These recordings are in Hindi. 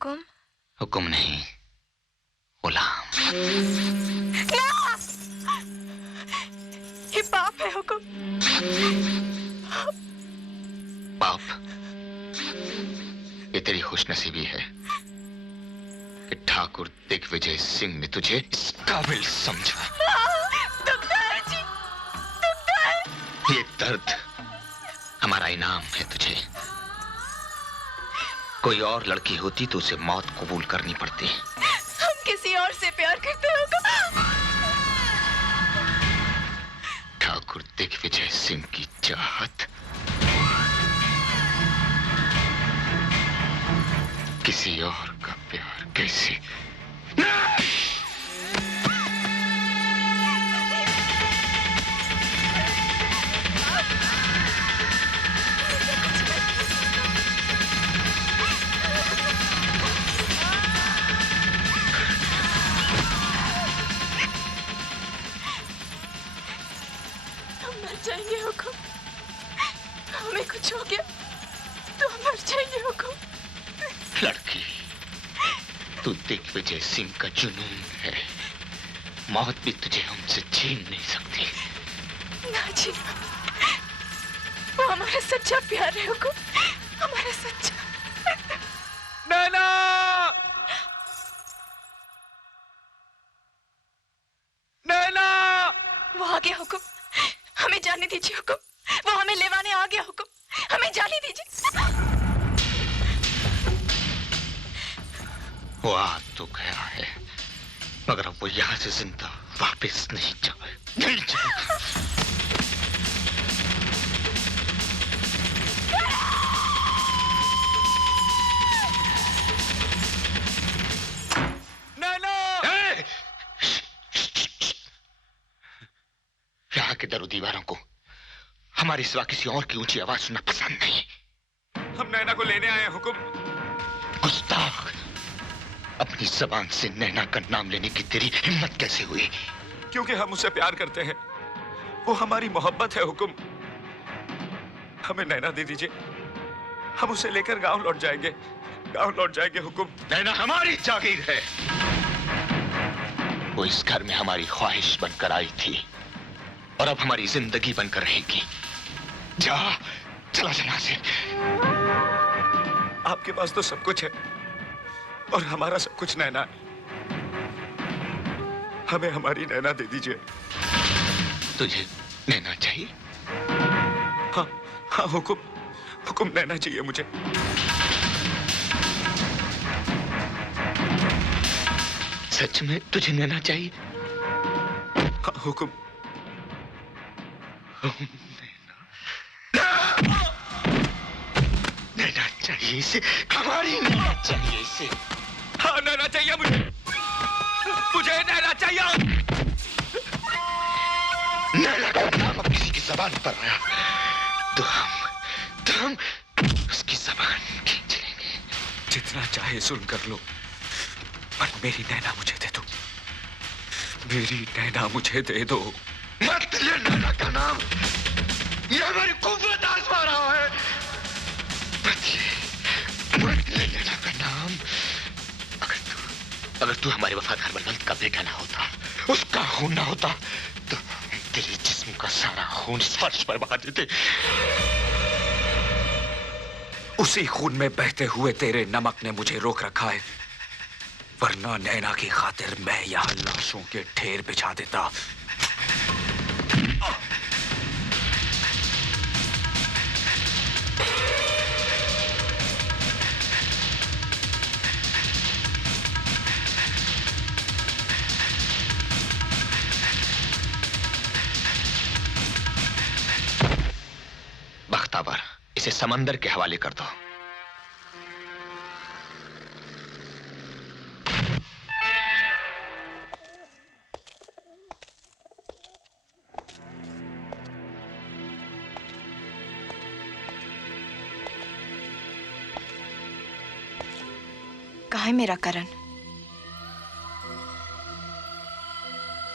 हुकुम? हुकुम नहीं, गुलाम। ना! ये पाप है हुकुम। पाप? ये तेरी खुशनसीबी है कि ठाकुर दिग्विजय सिंह ने तुझे इस काबिल समझा। दुखता है जी, दुखता है। ये दर्द हमारा इनाम है तुझे। कोई और लड़की होती तो उसे मौत कबूल करनी पड़ती। हम किसी और से प्यार करते हैं हुकुम। ठाकुर दिग्विजय सिंह की चाहत किसी और का प्यार कैसे? हम मर जाएंगे हुकुम। हमें कुछ हो गया तो हम मर जाएंगे हुकुम। लड़की, तू दिग्विजय सिंह का जुनून है। मौत भी तुझे हमसे छीन नहीं सकती। ना जी, वो हमारा सच्चा प्यार है हुकुम, हमारा सच्चा। नैना! नैना! वो आ गया हुकुम, हमें जाने दीजिए हुकुम। वो हमें लेवाने आ गया हुकुम, हमें जाने दीजिए। वो आ तो गया है, मगर अब वो यहाँ से जिंदा वापस नहीं जाए, नहीं जाए। यहाँ के दरो दीवारों को हमारे सिवा किसी और की ऊंची आवाज सुनना पसंद नहीं। हम नैना को लेने आए हैं हुकुम। गुस्ताख, अपनी जबान से नैना का नाम लेने की तेरी हिम्मत कैसे हुई? क्योंकि हम उससे प्यार करते हैं, वो हमारी मोहब्बत है हुकुम। हमें नैना दे दीजिए, हम उसे लेकर गांव लौट जाएंगे, गांव लौट जाएंगे हुकुम। नैना हमारी जागीर है। वो इस घर में हमारी ख्वाहिश बनकर आई थी और अब हमारी जिंदगी बनकर रहेगी। जा, चला चला से। आपके पास तो सब कुछ है और हमारा सब कुछ नैना है। हमें हमारी नैना दे दीजिए। तुझे नैना चाहिए? हाँ हाँ हुकुम, हुकुम नैना चाहिए मुझे। सच में तुझे नैना चाहिए? हाँ हुकुम। नैना चाहिए इसे, हमारी नैना चाहिए इसे। हाँ नैना चाहिए मुझे, मुझे नैना चाहिए। नैना का नाम अब किसी की जबान पर आया तो हम उसकी जबान खींच लेंगे। जितना चाहे सुन कर लो, पर मेरी नैना मुझे दे दो, मेरी नैना मुझे दे दो। मत ले नैना का नाम, ये हमारी कुव्वत आजमा रहा है। मत ले नैना का नाम। अगर तू हमारे वफादार बलवंत का बेटा ना होता, उसका खून ना होता, तो तेरे जिस्म का सारा खून इस फर्श पर बहा देते। उसी खून में बहते हुए तेरे नमक ने मुझे रोक रखा है, वरना नैना की खातिर मैं यहाँ लाशों के ढेर बिछा देता। बख्तावर, इसे समंदर के हवाले कर दो। कहाँ है मेरा करण?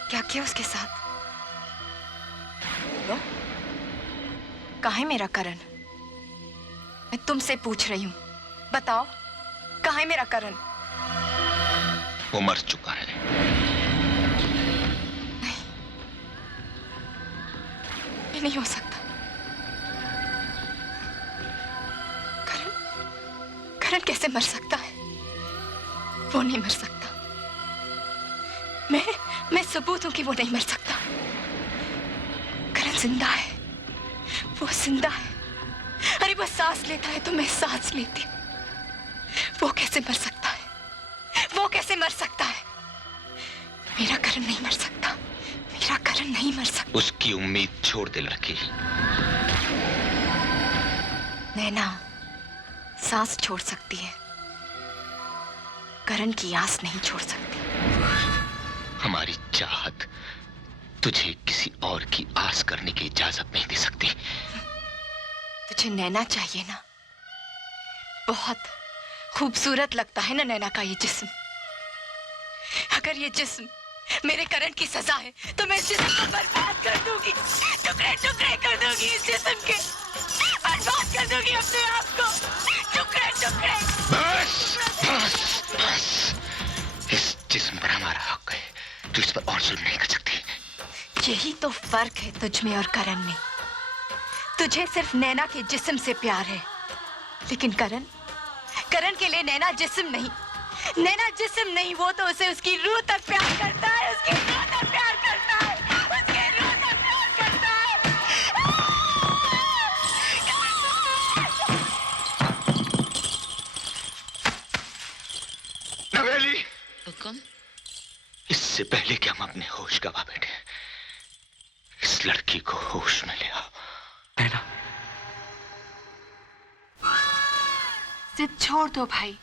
क्या किया उसके साथ? लो, कहाँ है मेरा करण? मैं तुमसे पूछ रही हूँ, बताओ कहाँ है मेरा करण? वो मर चुका है। ये नहीं हो सकता। करण, करण कैसे मर सकता है? वो नहीं मर सकता। मैं सबूत हूं कि वो नहीं मर सकता। करण जिंदा है, वो जिंदा है। अरे वो सांस लेता है तो मैं सांस लेती हूं। वो कैसे मर सकता है? वो कैसे मर सकता है? मेरा करण नहीं मर सकता। मेरा करण नहीं मर सकता। उसकी उम्मीद छोड़ दे लड़की। नैना सांस छोड़ सकती है, करण की आस नहीं छोड़ सकती। हमारी चाहत तुझे किसी और की आस करने की इजाजत नहीं दे सकती। तुझे नैना चाहिए ना? बहुत खूबसूरत लगता है ना नैना का ये जिस्म। अगर ये जिस्म मेरे करण की सजा है तो मैं इस जिस्म को बर्बाद कर दूंगी, टुकड़े टुकड़े कर दूंगी इस जिस्म के, बर्बाद कर दूंगी अपने आप को, टुकड़े टुकड़े। बस बस बस, इस जिस्म पर हमारा हक है। तू इस पर और जुल्म नहीं कर सकती। यही तो फर्क है तुझ में और करण में। तुझे सिर्फ नैना के जिस्म से प्यार है, लेकिन करण के लिए नैना जिस्म नहीं, नैना जिस्म नहीं, वो तो उसे उसकी रूह तक प्यार करता है, उसकी रूह तक प्यार करता है, उसकी रूह तक प्यार करता है। नवेली, हुक्म। इससे पहले कि हम अपने होश गवा बैठे, इस लड़की को होश में ले आओ। नैना, जिद छोड़ दो भाई,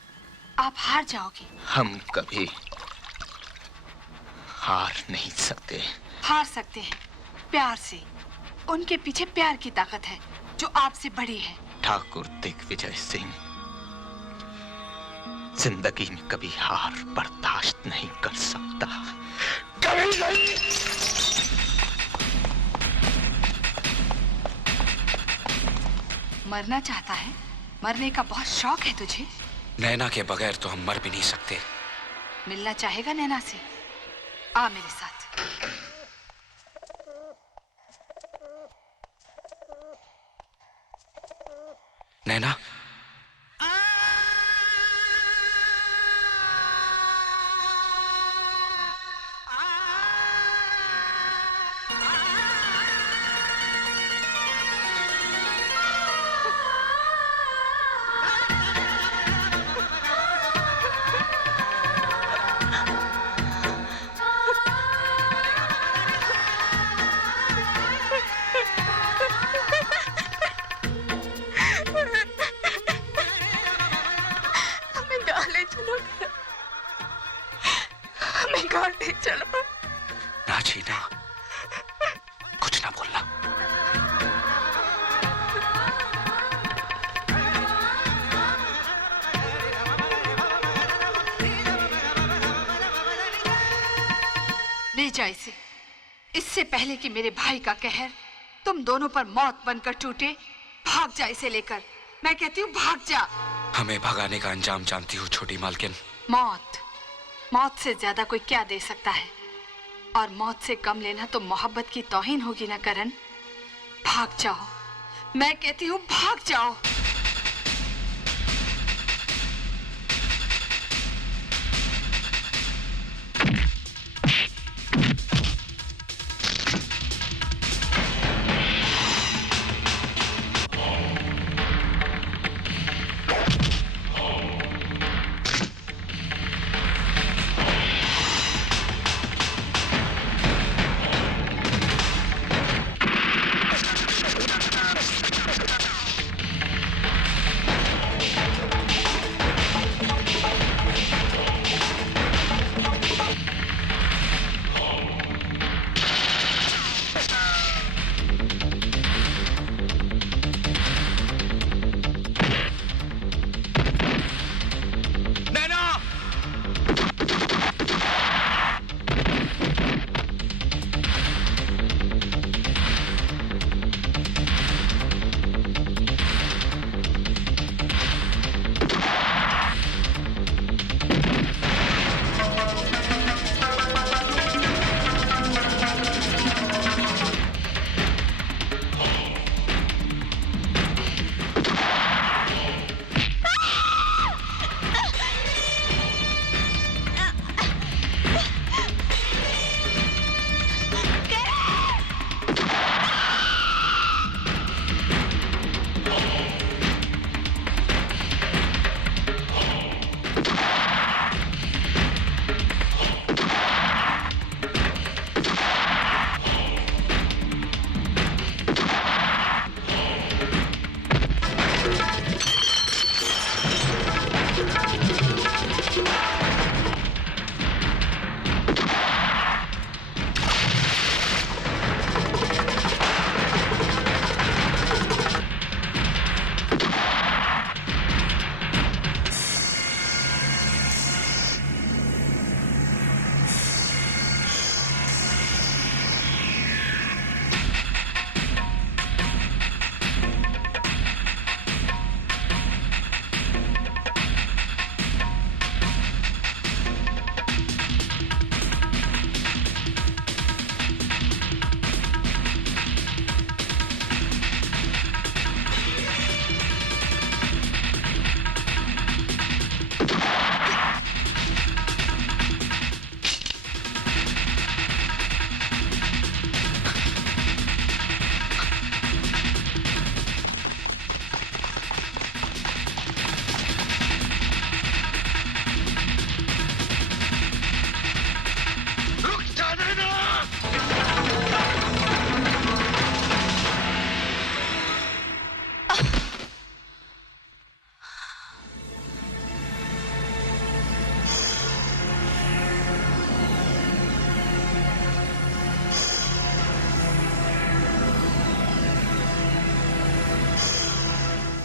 आप हार जाओगे। हम कभी हार नहीं सकते। हार सकते हैं प्यार से। उनके पीछे प्यार की ताकत है जो आपसे बड़ी है। ठाकुर दिग्विजय सिंह जिंदगी में कभी हार बर्दाश्त नहीं कर सकता, कभी नहीं। मरना चाहता है? मरने का बहुत शौक है तुझे? नैना के बगैर तो हम मर भी नहीं सकते। मिलना चाहेगा नैना से? आ मेरे साथ। नैना, चलो ना जीना, कुछ ना बोलना। ले जा इसे। इससे पहले कि मेरे भाई का कहर तुम दोनों पर मौत बनकर टूटे, भाग जा इसे लेकर। मैं कहती हूँ भाग जा। हमें भगाने का अंजाम जानती हूँ छोटी मालकिन। मौत, मौत से ज्यादा कोई क्या दे सकता है? और मौत से कम लेना तो मोहब्बत की तौहीन होगी ना करण। भाग जाओ, मैं कहती हूँ भाग जाओ।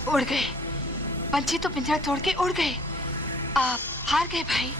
उड़ गए। पंछी तो पिंजरा तोड़ के उड़ गए। आप हार गए भाई।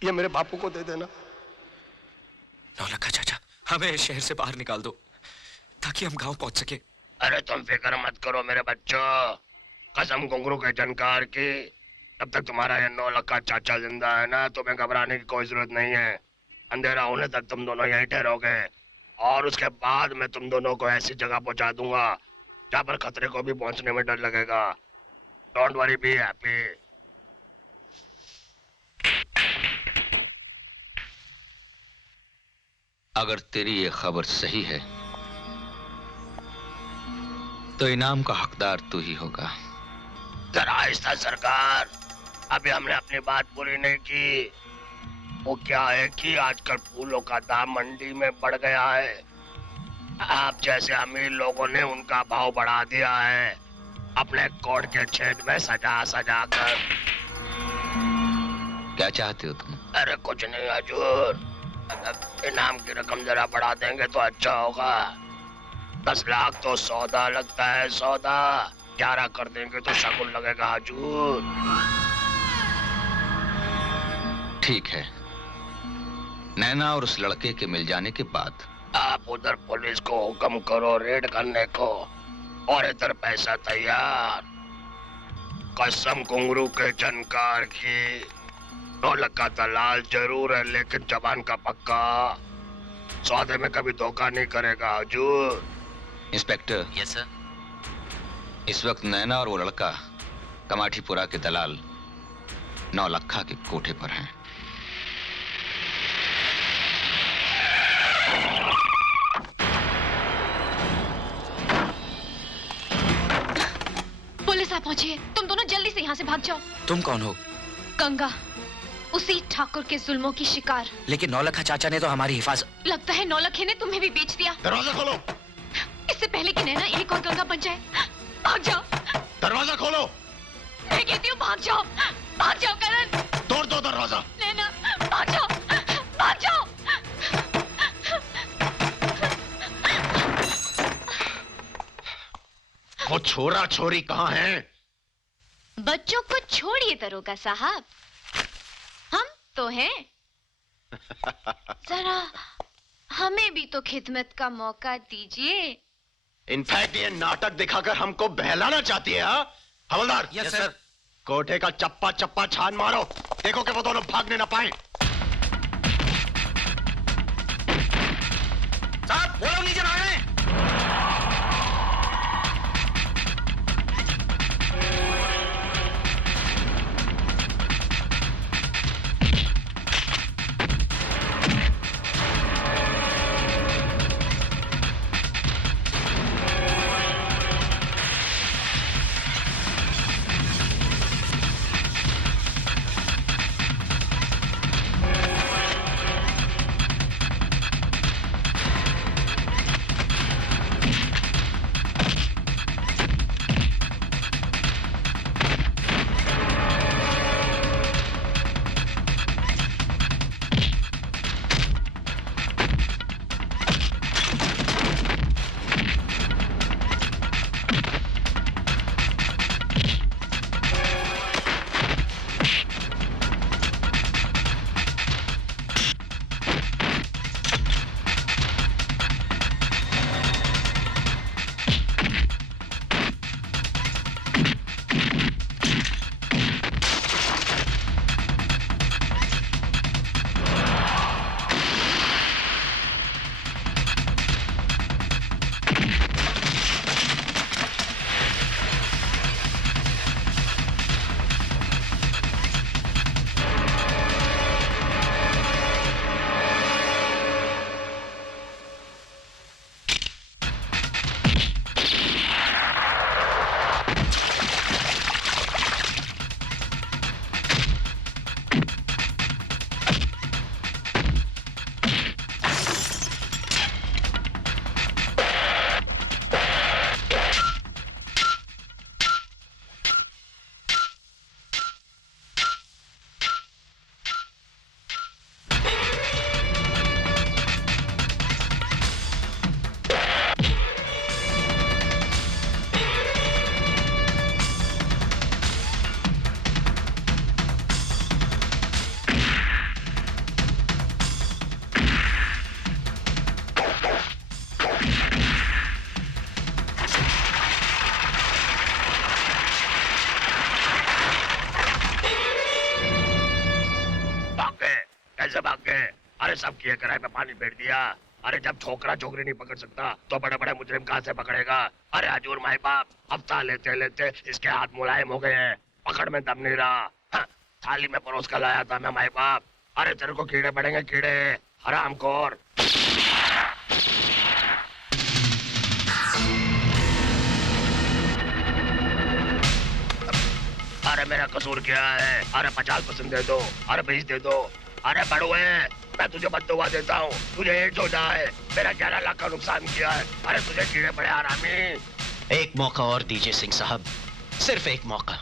ये मेरे बापू को दे देना। नौलखा चाचा, हमें इस शहर से बाहर निकाल दो ताकि हम गांव पहुंच सके। अरे तुम फिक्र मत करो मेरे बच्चों, कसम घुंघरू के जानकार की, तब तक तुम्हारा ये 9 लखा चाचा जिंदा है ना, तुम्हें घबराने की कोई जरूरत नहीं है। अंधेरा होने तक तुम दोनों यहीं ठहरोगे और उसके बाद मैं तुम दोनों को ऐसी जगह पहुंचा दूंगा जहां पर खतरे को भी पहुंचने में डर लगेगा। Don't worry, be happy. अगर तेरी ये खबर सही है तो इनाम का हकदार तू ही होगा। जरा आहिस्ता सरकार, अभी हमने अपनी बात पूरी नहीं की। वो क्या है कि आजकल फूलों का दाम मंडी में बढ़ गया है। आप जैसे अमीर लोगों ने उनका भाव बढ़ा दिया है, अपने कोट के छेद में सजा सजा कर। क्या चाहते हो तुम? अरे कुछ नहीं हजूर, इनाम की रकम जरा बढ़ा देंगे तो अच्छा होगा। 10 लाख तो सौदा लगता है, सौदा 11 कर देंगे तो शगुन लगेगा हजूर। ठीक है, नैना और उस लड़के के मिल जाने के बाद आप उधर पुलिस को हुक्म करो रेड करने को और इधर पैसा तैयार। कसम घुंघरू के जानकार की, 9 लाख का दलाल जरूर है लेकिन जबान का पक्का, सौदे में कभी धोखा नहीं करेगा हजूर। इंस्पेक्टर। Yes sir. इस वक्त नैना और वो लड़का कमाठीपुरा के दलाल 9 लखा के कोठे पर हैं। पुलिस आ पहुंची है, तुम दोनों जल्दी से यहाँ से भाग जाओ। तुम कौन हो? गंगा, उसी ठाकुर के जुल्मों की शिकार। लेकिन 9 लखा चाचा ने तो हमारी हिफाजत। लगता है नौलखे ने तुम्हें भी बेच दिया। दरवाजा खोलो। इससे पहले कि नैना एक और गंगा बन जाए, भाग जाओ। दरवाजा खोलो। मैं कहती हूँ भाग जाओ, भाग जाओ करण। तोड़ दो दरवाजा। नैना, भाग जाओ, भाग जाओ। वो छोरा छोरी कहाँ हैं? बच्चों को छोड़िए दरोगा साहब, हम तो हैं। जरा हमें भी तो खिदमत का मौका दीजिए। इनफैक्ट ये नाटक दिखाकर हमको बहलाना चाहती है। हाँ हवलदार। Yes sir. कोठे का चप्पा चप्पा छान मारो, देखो कि वो दोनों भागने ना पाए। साहब वो लोग नीचे भाग रहे हैं। किए कराए पे पानी फेर दिया। अरे जब छोकरा छोकरी नहीं पकड़ सकता तो बड़े बड़े मुजरिम कहाँ से पकड़ेगा? अरे हजूर माई बाप, हफ्ता लेते लेते इसके हाथ मुलायम हो गए हैं, पकड़ में दम नहीं रहा। हाँ, थाली में परोस कर लाया था मैं माई बाप। अरे तेरे को कीड़े पड़ेंगे, कीड़े, हरामखोर। अरे मेरा कसूर क्या है? अरे 50% दे दो, अरे 20 दे दो। अरे बड़ुए, मैं तुझे बद्दुआ देता हूँ, तुझे एड्स हो जाए। मेरा 11 लाख का नुकसान किया है। अरे तुझे कीड़े पड़े आरामी। एक मौका और दीजिए सिंह साहब, सिर्फ एक मौका।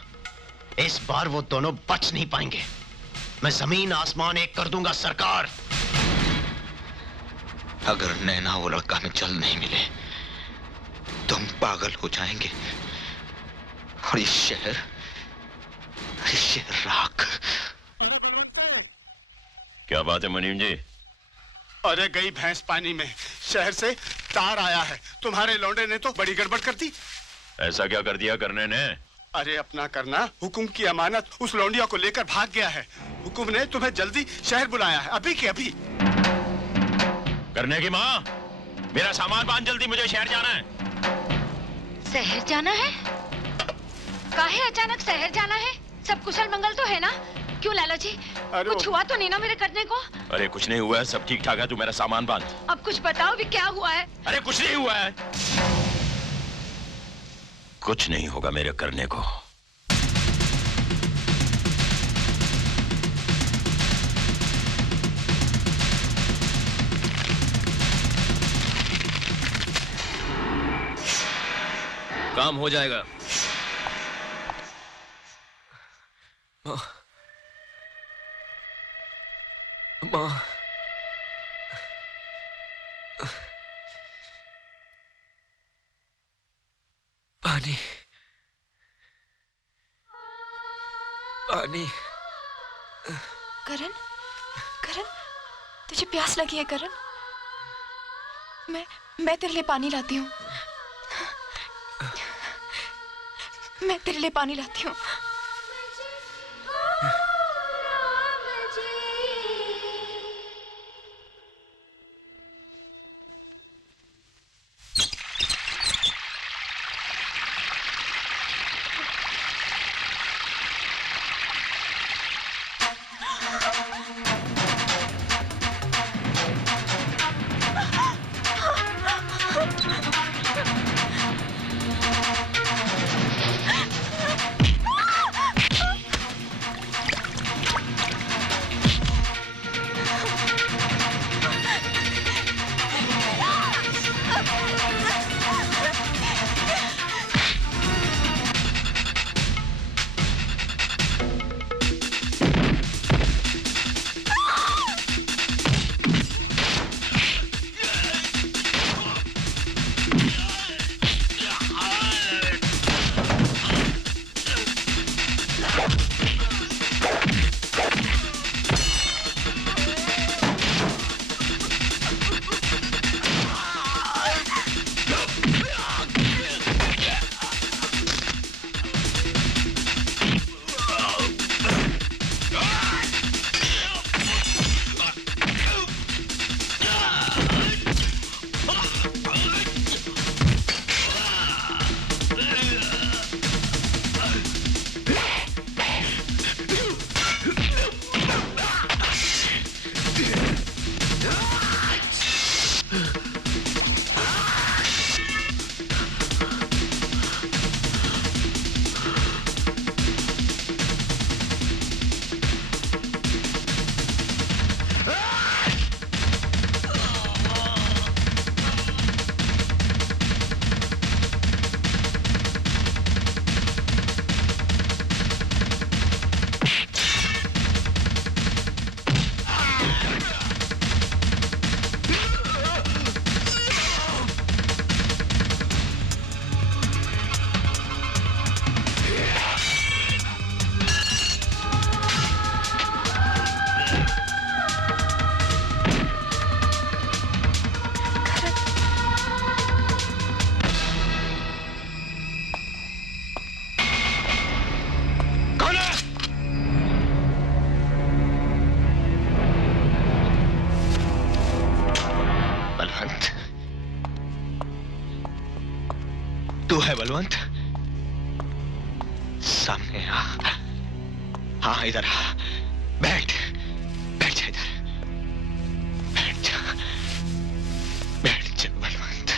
इस बार वो दोनों बच नहीं पाएंगे। मैं जमीन आसमान एक कर दूंगा सरकार। अगर नैना वो लड़का हमें जल्द नहीं मिले तो हम पागल हो जाएंगे और ये शहर राख। क्या बात है मुनीम जी? अरे गई भैंस पानी में। शहर से तार आया है, तुम्हारे लौंडे ने तो बड़ी गड़बड़ कर दी। ऐसा क्या कर दिया करने ने? अरे अपना करना, हुकुम की अमानत उस लौंडिया को लेकर भाग गया है। हुकुम ने तुम्हें जल्दी शहर बुलाया है, अभी के अभी। करने की माँ, मेरा सामान बांध जल्दी, मुझे शहर जाना है। शहर जाना है? काहे अचानक शहर जाना है? सब कुशल मंगल तो है ना? क्यों लाला जी, कुछ हुआ तो नहीं ना मेरे करने को? अरे कुछ नहीं हुआ है, सब ठीक ठाक है, तू मेरा सामान बांध। अब कुछ बताओ भी क्या हुआ है? अरे कुछ नहीं हुआ है, कुछ नहीं होगा मेरे करने को। काम हो जाएगा। माँ, पानी, पानी। करण, करण, तुझे प्यास लगी है करण? मैं तेरे लिए पानी लाती हूँ। मैं तेरे लिए पानी लाती हूँ। तू है बलवंत? सामने आ। हाँ इधर आ। बैठ बैठ जा इधर। बैठ जा बलवंत,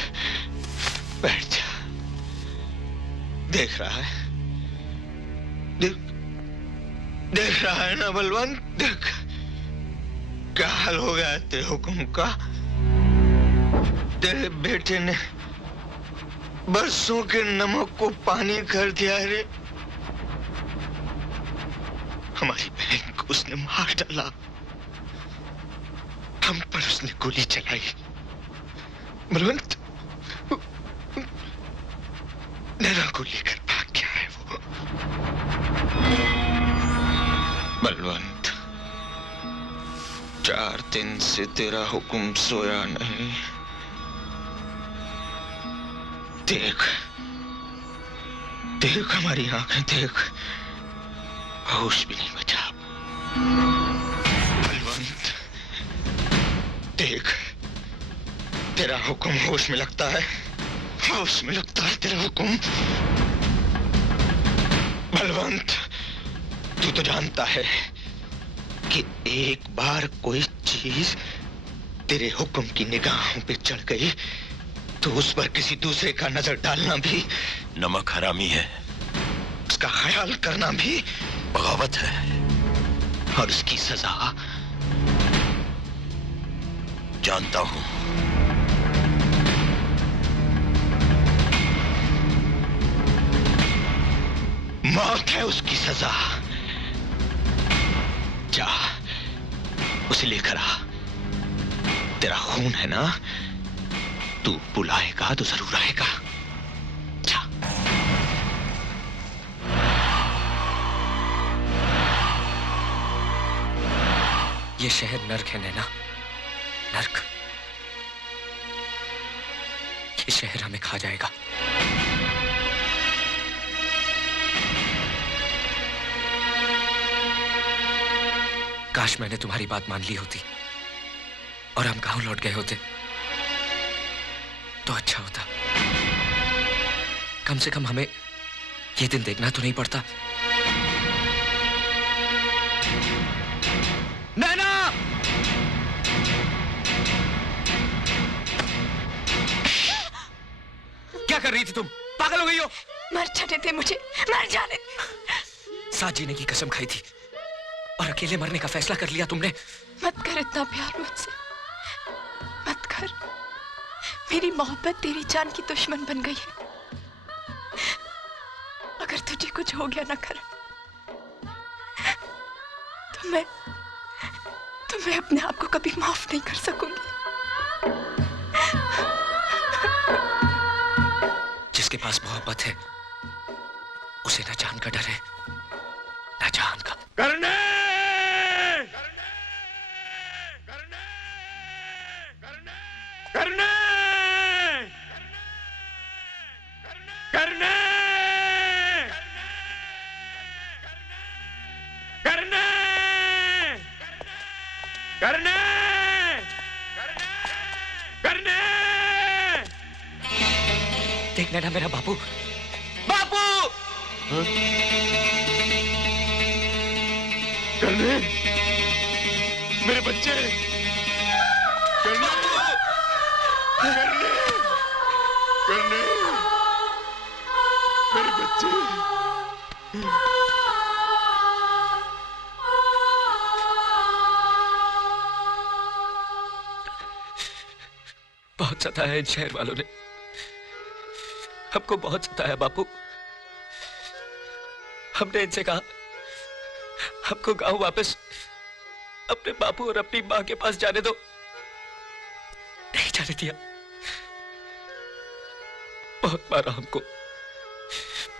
बैठ जा। देख रहा है, देख रहा है ना बलवंत? देख क्या हाल हो गया तेरे हुक्म का। तेरे बेटे ने बरसों के नमक को पानी कर दिया रे। हमारी बहन को उसने मार डाला, हम पर उसने गोली चलाई। बलवंत नैना को लेकर भाग गया है वो। बलवंत 4 दिन से तेरा हुक्म सोया नहीं। देख देख हमारी आंखें देख, होश भी नहीं बचा। बलवंत देख, तेरा हुक्म होश में लगता है, होश में लगता है तेरा हुक्म। बलवंत तू तो जानता है कि एक बार कोई चीज तेरे हुक्म की निगाहों पे चढ़ गई तो उस पर किसी दूसरे का नजर डालना भी नमक हरामी है, उसका ख्याल करना भी बगावत है, और उसकी सजा जानता हूं। मौत है उसकी सजा। जा उसे लेकर आ। तेरा खून है ना, तू बुलाएगा तो जरूर आएगा। जा। ये शहर नर्क है नैना, नर्क। ये शहर हमें खा जाएगा। काश मैंने तुम्हारी बात मान ली होती और हम गांव लौट गए होते तो अच्छा होता। कम से कम हमें ये दिन देखना तो नहीं पड़ता। नैना! क्या कर रही थी तुम? पागल हो गई हो? मर जाने दे मुझे, मर जाने दे। साथ जीने की कसम खाई थी और अकेले मरने का फैसला कर लिया तुमने। मत कर इतना प्यार मुझसे, मत कर। मेरी मोहब्बत तेरी जान की दुश्मन बन गई है। अगर तुझे कुछ हो गया ना कर तो मैं अपने आप को कभी माफ नहीं कर सकूंगी। जिसके पास मोहब्बत है उसे ना जान का डर है ना जान का। करने करने करने करने करने करने देखना ना मेरा बापू, बापू! करने मेरे बच्चे, करने करने करने मेरे बच्चे। बहुत सताया है इन शहर वालों ने, हमको बहुत सताया बापू। हमने इनसे कहा हमको गांव वापस अपने बापू और अपनी मां के पास जाने दो, नहीं जाने दिया। बहुत मारा हमको,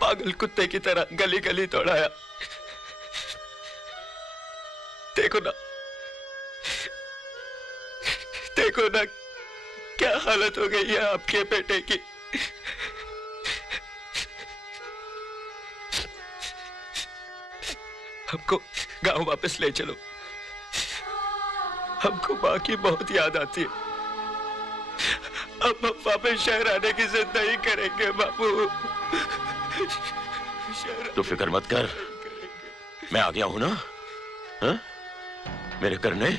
पागल कुत्ते की तरह गली गली दौड़ाया। देखो ना क्या हालत हो गई है आपके बेटे की। हमको गांव वापस ले चलो, हमको मां की बहुत याद आती है। हम वापस शहर आने की जिद नहीं करेंगे बापू। तू फिक्र मत कर, मैं आ गया हूं ना। हा? मेरे करने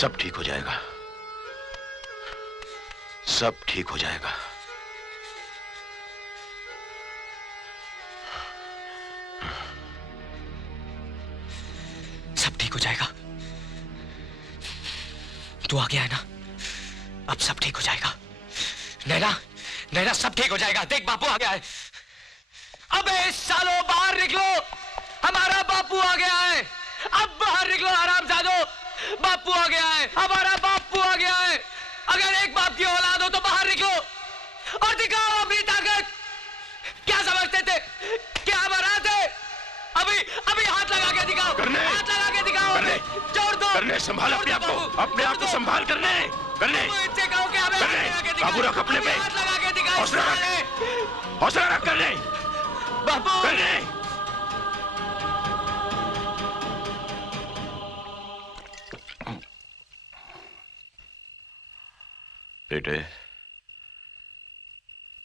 सब ठीक हो जाएगा, सब ठीक हो जाएगा। सब ठीक हो जाएगा। तू आ गया है ना, अब सब ठीक हो जाएगा। नैना, नैना सब ठीक हो जाएगा। देख बापू आ गया है। अबे सालो बाहर निकलो, हमारा बापू आ गया है। अब बाहर निकलो हरामजादो, बापू आ गया है, हमारा बापू आ गया है। अगर एक बाप की औलाद हो तो बाहर निकलो और दिखाओ अपनी ताकत। क्या समझते थे, क्या मराद है? अभी अभी हाथ लगा के दिखाओ, हाथ लगा के दिखाओ। जोड़ दो, करने संभाल अपने आप को, अपने आप को संभाल। करने करने इनसे कहो कि हमें हाथ लगा के दिखाओ। काबू रख अपने पे, हाथ लगा के दिखाओ। हौसला रख, हौसला रख। करने बापू, करने बेटे,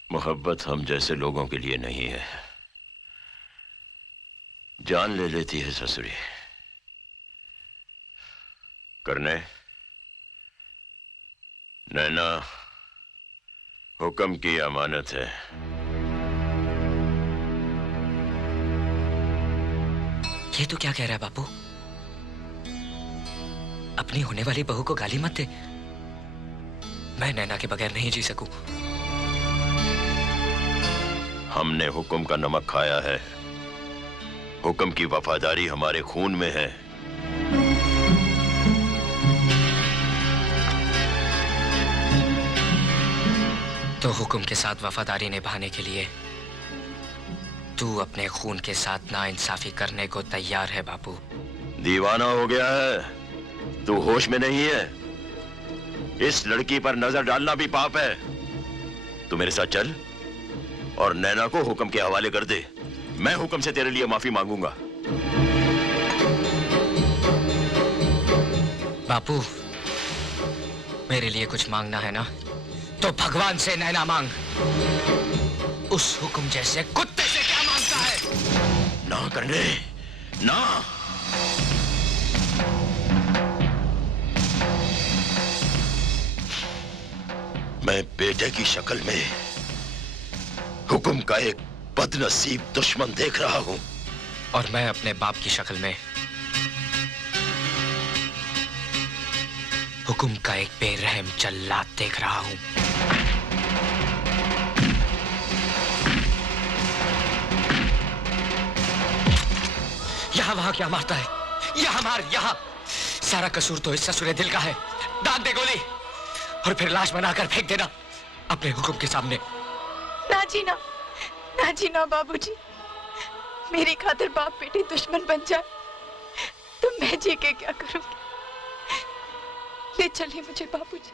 मोहब्बत हम जैसे लोगों के लिए नहीं है, जान ले लेती है ससुरी। करने नैना हुक्म की अमानत है। ये तो क्या कह रहा है बापू? अपनी होने वाली बहू को गाली मत दे। मैं नैना के बगैर नहीं जी सकूं। हमने हुक्म का नमक खाया है, हुक्म की वफादारी हमारे खून में है। तो हुक्म के साथ वफादारी निभाने के लिए तू अपने खून के साथ नाइंसाफी करने को तैयार है बापू? दीवाना हो गया है, तू होश में नहीं है। इस लड़की पर नजर डालना भी पाप है। तू मेरे साथ चल और नैना को हुक्म के हवाले कर दे। मैं हुक्म से तेरे लिए माफी मांगूंगा। बापू, मेरे लिए कुछ मांगना है ना, तो भगवान से नैना मांग। उस हुक्म जैसे कुत्ते से क्या मांगता है? ना करने ना। मैं बेटे की शक्ल में हुक्म का एक बदनसीब दुश्मन देख रहा हूं, और मैं अपने बाप की शक्ल में हुक्म का एक बेरहम जल्लाद देख रहा हूं। यहां वहां क्या मारता है? यहां मार, यहां। सारा कसूर तो इस ससुरे दिल का है। दाग दे गोली और फिर लाश बनाकर फेंक देना अपने हुक्म के सामने। ना जीना बाबूजी। मेरी खातिर बाप बेटी दुश्मन बन जाए तो मैं जी के क्या करूंगी? ले चलिए मुझे बाबूजी,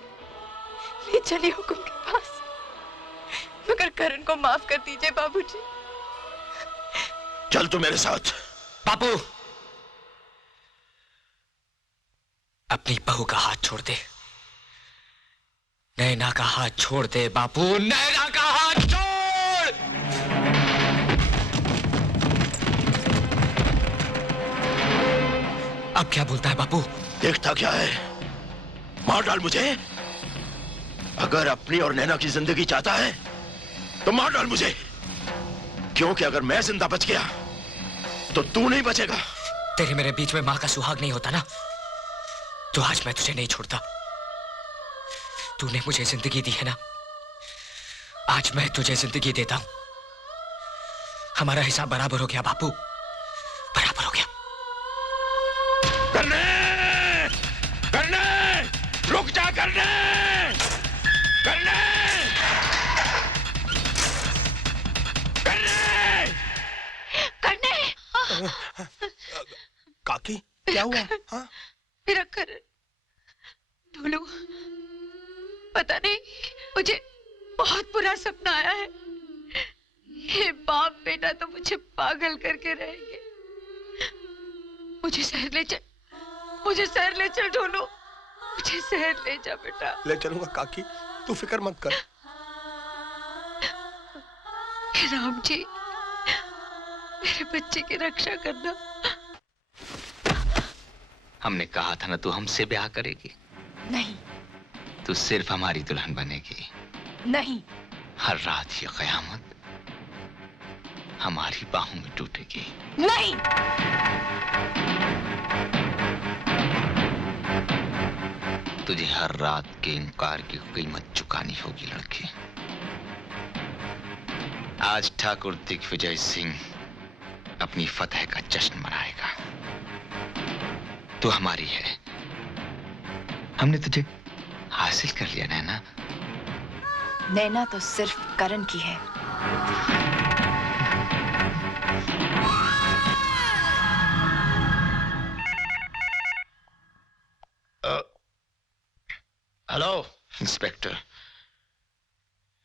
ले चलिए हुक्म के पास। मगर करण को माफ कर दीजिए बाबूजी। चल तू मेरे साथ। बापू, अपनी बहू का हाथ छोड़ दे। नैना का हाथ छोड़ दे बापू, नैना का हाथ छोड़। अब क्या बोलता है बापू? देखता क्या है? मार डाल मुझे। अगर अपनी और नैना की जिंदगी चाहता है तो मार डाल मुझे, क्योंकि अगर मैं जिंदा बच गया तो तू नहीं बचेगा। तेरे मेरे बीच में मां का सुहाग नहीं होता ना, तो आज मैं तुझे नहीं छोड़ता। तूने मुझे जिंदगी दी है ना, आज मैं तुझे जिंदगी देता हूं। हमारा हिसाब बराबर हो गया बापू, बराबर हो गया। करने रुक जा। करने काकी, क्या हुआ? हाँ? मेरा करण ढोलू, पता नहीं, मुझे बहुत बुरा सपना आया है। ये बाप बेटा तो मुझे पागल करके रहेंगे। मुझे शहर ले चल ढोलू, मुझे शहर ले जा बेटा। ले चलूंगा काकी, तू फिक्र मत कर। राम जी, मेरे बच्चे की रक्षा करना। हमने कहा था ना तू हमसे ब्याह करेगी। नहीं। तू सिर्फ हमारी दुल्हन बनेगी। नहीं। हर रात ये कयामत हमारी बाहों में टूटेगी। नहीं। तुझे हर रात के इनकार की कीमत चुकानी होगी लड़की। आज ठाकुर दिग्विजय सिंह अपनी फतह का जश्न मनाएगा। तू हमारी है। हमने तुझे हासिल कर लिया नैना। नैना तो सिर्फ करण की है। हेलो इंस्पेक्टर,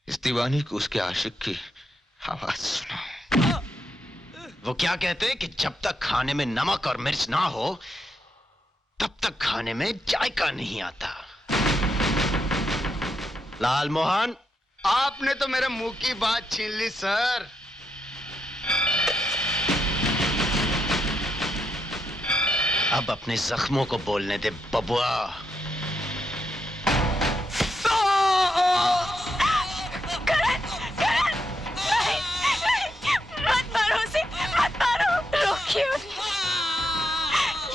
इस दीवानी को उसके आशिक की आवाज सुनाओ। वो क्या कहते हैं कि जब तक खाने में नमक और मिर्च ना हो तब तक खाने में जायका नहीं आता। लाल मोहन, आपने तो मेरे मुंह की बात छीन ली सर। अब अपने जख्मों को बोलने दे बबुआ।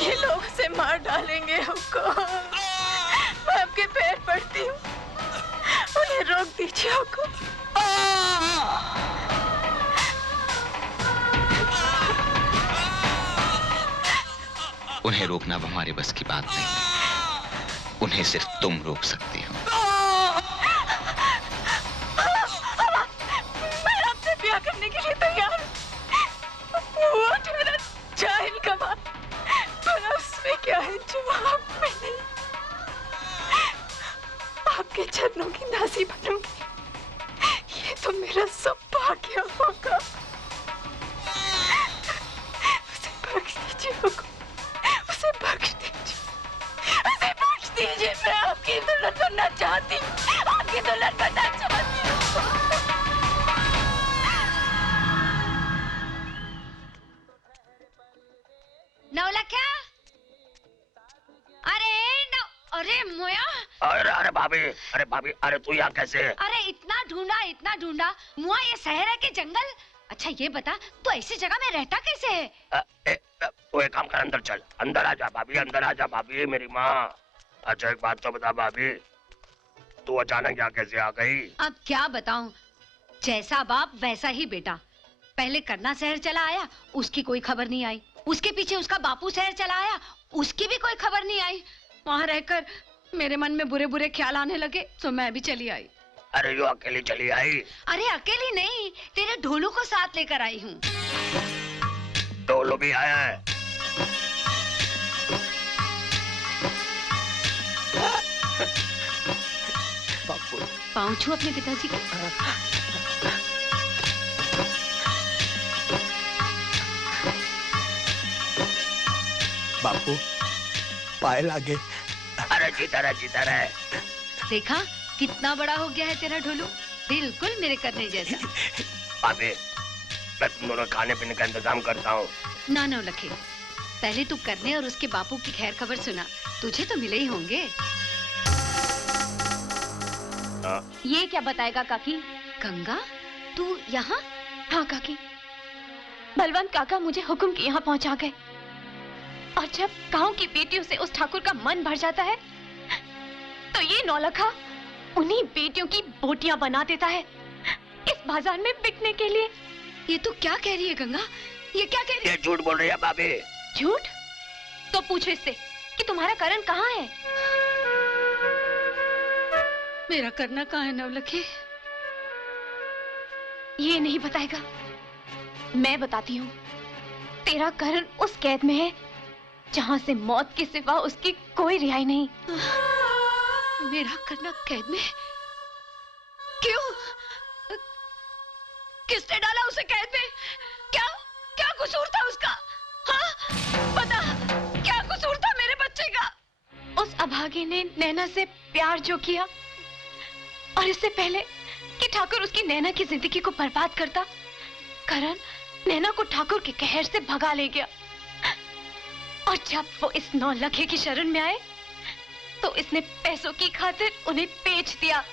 ये लोग उसे मार डालेंगे हमको। मैं आपके पैर पड़ती हूँ, उन्हें रोक दीजिए हमको। उन्हें रोकना अब हमारे बस की बात नहीं। उन्हें सिर्फ तुम रोक सकती हो। मैं आपसे ब्याह करने के लिए तैयार हूँ। वो मेरा जाहिल कमा, पर उसमें क्या है जवाब में नहीं। आपके चरणों की दासी बनूंगी, ये तो मेरा सौभाग्य होगा। उसे बख्श दीजिए हमको, उसे बख्श दीजिए, उसे बख्श दीजिए। मैं आपकी दुल्हन बनना चाहती हूँ, आपकी दुल्हन बनना चाहती हूँ। नौलखा, अरे मोया। अरे भाभी, अरे तू यहाँ कैसे? अरे इतना ढूंढा मुआ, ये शहर है कि जंगल? अच्छा ये बता, तू ऐसी जगह में रहता कैसे है? तू एक काम कर, अंदर चल। अंदर आ जा भाभी, अंदर आ जा भाभी, मेरी माँ। अच्छा एक बात तो बता भाभी, तू अचानक यहाँ कैसे आ गई? अब क्या बताऊं, जैसा बाप वैसा ही बेटा। पहले करना शहर चला आया, उसकी कोई खबर नहीं आई। उसके पीछे उसका बापू शहर चला आया, उसकी भी कोई खबर नहीं आई। वहाँ रहकर मेरे मन में बुरे बुरे ख्याल आने लगे, तो मैं भी चली आई। अरे यो अकेली चली आई? अरे अकेली नहीं, तेरे ढोलू को साथ लेकर आई हूँ। ढोलू भी आया है? पाँव छू अपने पिताजी के। बापू पाए लागे। अरे जीता रहे। देखा कितना बड़ा हो गया है तेरा ढोलू, बिल्कुल मेरे करने जैसा। भाभी, मैं तुम दोनों खाने पीने का इंतजाम करता हूँ। ना लखे, पहले तू करने और उसके बापू की खैर खबर सुना, तुझे तो मिले ही होंगे। ये क्या बताएगा काकी? गंगा, तू यहाँ? हाँ काकी, बलवंत काका मुझे हुक्म के यहाँ पहुँचा गए। और जब गांव की बेटियों से उस ठाकुर का मन भर जाता है, तो ये नौलखा उन्हीं बेटियों की बोटियां बना देता है इस बाजार में बिकने के लिए। ये तू क्या कह रही है गंगा? ये क्या कह रही है? ये झूठ बोल रही है भाभी। झूठ? तो पूछो इससे कि तुम्हारा करण कहाँ है? मेरा करना कहाँ है नवलखी? ये नहीं बताएगा, मैं बताती हूँ। तेरा करण उस कैद में है जहाँ से मौत के सिवा उसकी कोई रिहाई नहीं। मेरा करना कैद में? क्यों? किसने डाला उसे कैद में? क्या कसूर था उसका? हाँ? बता, क्या कसूर था मेरे बच्चे का? उस अभागे ने नैना से प्यार जो किया, और इससे पहले कि ठाकुर उसकी नैना की जिंदगी को बर्बाद करता, करण नैना को ठाकुर के कहर से भगा ले गया। और जब वो इस 9 लखे की शरण में आए तो इसने पैसों की खातिर उन्हें बेच दिया।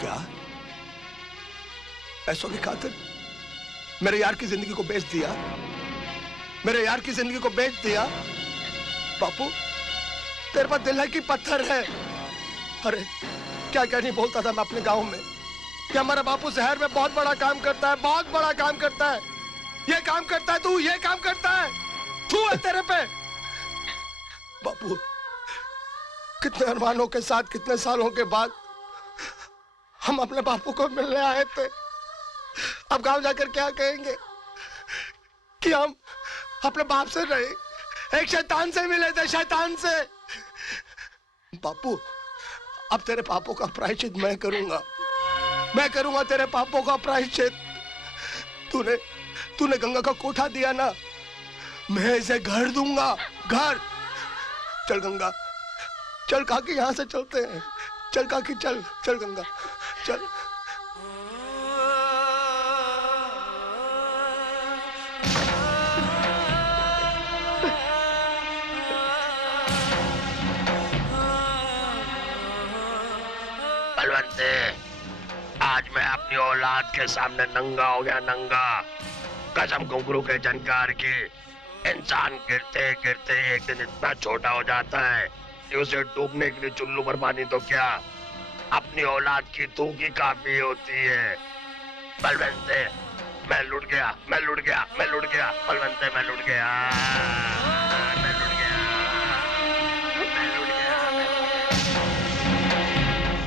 क्या? पैसों की खातिर मेरे यार की जिंदगी को बेच दिया? मेरे यार की जिंदगी को बेच दिया? बापू, तेरे पास दिल है कि पत्थर है? अरे क्या क्या नहीं बोलता था मैं अपने गांव में कि हमारा बापू शहर में बहुत बड़ा काम करता है, बहुत बड़ा काम करता है। ये काम करता है तू, ये काम करता है, तू है तेरे पे। बापू, कितने अरमानों के साथ कितने सालों के बाद हम अपने बापू को मिलने आए थे। अब गांव जाकर क्या कहेंगे कि हम अपने बाप से नहीं, एक शैतान से मिले थे, शैतान से। बापू, अब तेरे पापों का प्रायश्चित मैं करूंगा, मैं करूंगा तेरे पापों का प्रायश्चित। तूने गंगा का कोठा दिया ना, मैं इसे घर दूंगा, घर। चल गंगा, चल काकी, यहां से चलते हैं। चल काकी, चल चल गंगा, चल। बलवंते, आज मैं अपनी औलाद के सामने नंगा हो गया, नंगा। कसम घुंघरू के जानकार की, इंसान गिरते गिरते एक दिन इतना छोटा हो जाता है कि उसे डूबने के लिए चुल्लू पर पानी तो क्या, अपनी औलाद की थूकी काफी होती है। बलवंते, मैं लुट गया, मैं लुट गया, मैं लुट गया, बलवंते मैं लुट गया।